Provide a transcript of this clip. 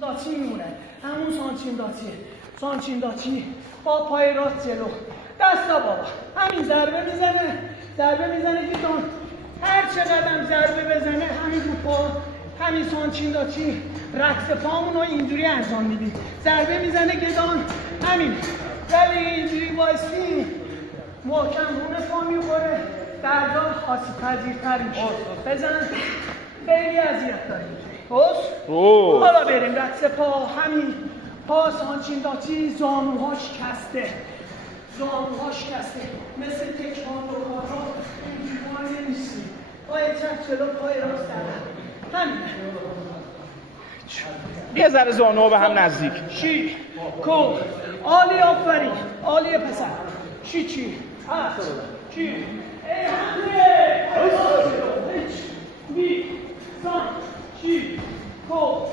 داچی میمونه. همون سانچین داچیه. سانچین داچی با پای راست جلو. دستا بابا. همین ضربه میزنه گیدون. هر چقدر ضربه بزنه همین رو پا، همین سانچین داچی رقص پامون رو اینجوری انجام میدیم. ضربه میزنه گیدون. همین. ولی اینجوری وایسی محکم رونه پا میخوره. در جا خاصی پذیرتر میشه. بزن. خیلی اذیت داریم. حالا بریم رقص پا. همین پا سانچین داچی زانوهاش کسته. مثل تکواندو کارا اینجوری ما نمیسی. پای چپ جلو، پای راست عقب. همین. یه ذره زانوها به هم نزدیک. شی کو عالی، آفرین، عالی پسر. چی هست چی ای همه بی سان چی کو